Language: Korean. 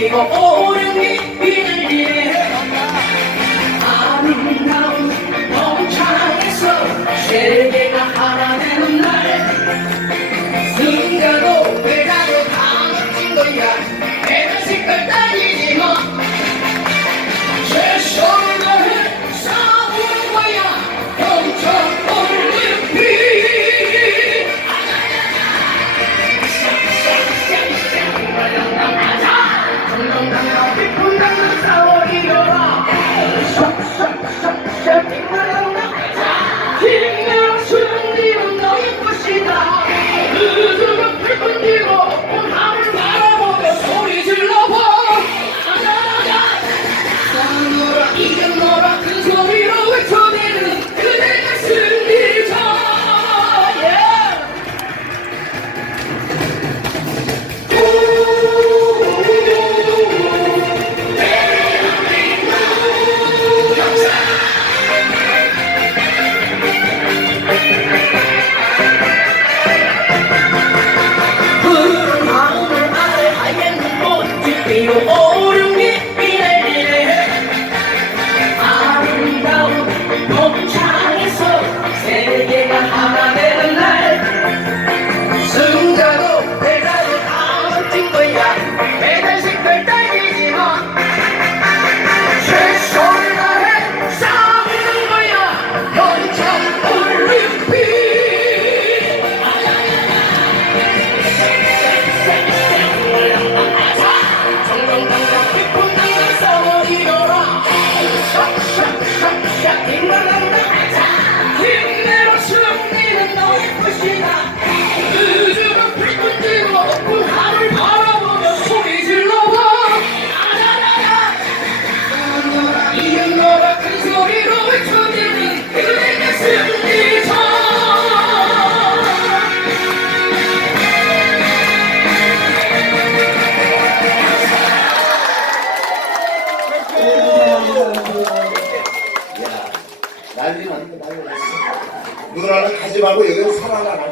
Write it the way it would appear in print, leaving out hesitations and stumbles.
뛰고 오른 빛을 위해 아름다운 동창에서 세계가 하나 되는 날 승자도 배가도 다 멋진 거야 배가 색깔 따지지 마 최선을 다해 싸우는 거야 동창 올림픽 정정당당 깊은 당당 싸워 이겨라 샥샥샥샥 빅말랑당 힘내어 승리는 너의 것이다 으르르 불끈 들고 온 하늘 바라보며 소리 질러봐 싸워라 이겨너라 큰 소리로 외쳐내는 그대가 승리자 푸른 하늘 아래 하얀 눈꽃이 피어 오른 빛을 위해 아름다운 동창에서 세계가 하나 되는 날 승자도 배가도 다 멋진 거야 배달 색깔 따지지 마 최선을 다해 싸우는 거야 동창 올림픽 정정당당 깊은 당당 싸워 이겨라 샥샥샥샥 빅말랑당 힘내라 승리는 너의 것이다 으르르 불끈 들고 높은 하늘 바라보며 소리 질러봐 싸워라 이겨너라 큰 소리로 외쳐내는 그대가 승리자 난리 났네, 난리 났어. 누나는 가지 말고 여기서 살아라.